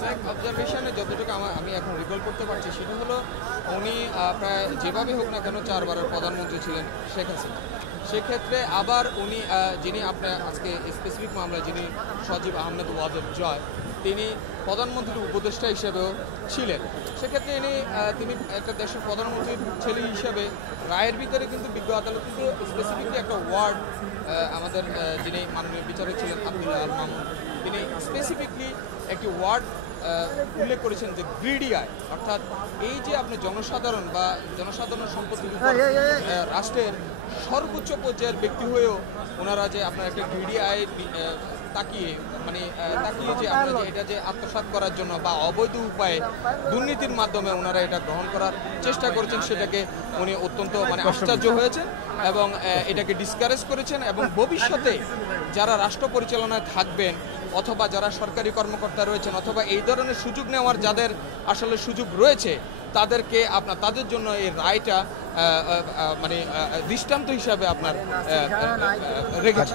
Exact অবজারভেশনে যতটুকু আমি এখন রিকল করতে পারছি সেটা হলো উনি প্রায় যেভাবে হোক না কেন 4 বারের প্রধানমন্ত্রী ছিলেন শেখ হাসিনা। সেক্ষেত্রে আবার উনি যিনি আপনার আজকে স্পেসিফিক মামলায় যিনি সজীব আহমেদ ওয়াজেদ জয়, তিনি প্রধানমন্ত্রীর উপদেষ্টা হিসেবেও ছিলেন। সেক্ষেত্রে তিনি একটা দেশের প্রধানমন্ত্রীর ছেলে হিসেবে রায়ের ভিতরে কিন্তু বিজ্ঞ আদালত কিন্তু স্পেসিফিকলি একটা ওয়ার্ড আমাদের যিনি মাননীয় বিচারক ছিলেন আব্দুল্লাহ আল মামুন, তিনি স্পেসিফিকলি একটি ওয়ার্ড উল্লেখ করেছেন যে গ্রিডি আয়, অর্থাৎ এই যে আপনি জনসাধারণ বা জনসাধারণের সম্পত্তির উপর রাষ্ট্রের সর্বোচ্চ পর্যায়ের ব্যক্তি হয়েও ওনারা যে আপনার একটা গ্রিডি আয় তাকিয়ে যে আপনার যে এটা যে আত্মসাৎ করার জন্য বা অবৈধ উপায়ে দুর্নীতির মাধ্যমে ওনারা এটা গ্রহণ করার চেষ্টা করেছেন, সেটাকে উনি অত্যন্ত আশ্চর্য হয়েছেন এবং এটাকে ডিসকারেজ করেছেন। এবং ভবিষ্যতে যারা রাষ্ট্র পরিচালনায় থাকবেন অথবা যারা সরকারি কর্মকর্তা রয়েছেন অথবা এই ধরনের সুযোগ নেওয়ার যাদের আসলে সুযোগ রয়েছে তাদেরকে তাদের জন্য এই রায়টা দৃষ্টান্ত হিসাবে আপনার রেখেছে।